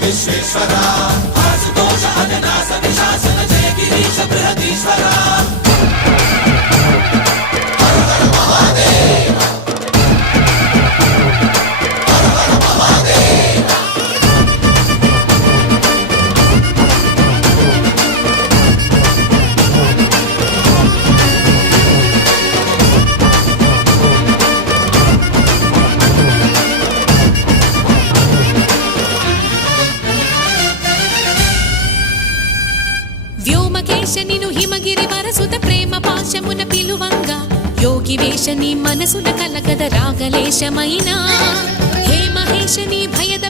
విశ్వేశ్వరా ఆశుతోష అజనాస విశాసన జయ గిరీశ బృహదీశ్వరా హర హర మహాదేవ హర హర మహాదేవ వ్యోమకేశనిను హిమగిరి వరసుత ప్రేమ పాశమున పిలువంగా యోగి వేషని మనసున కలకద రాగలేశమైనా హే మహేశని భయద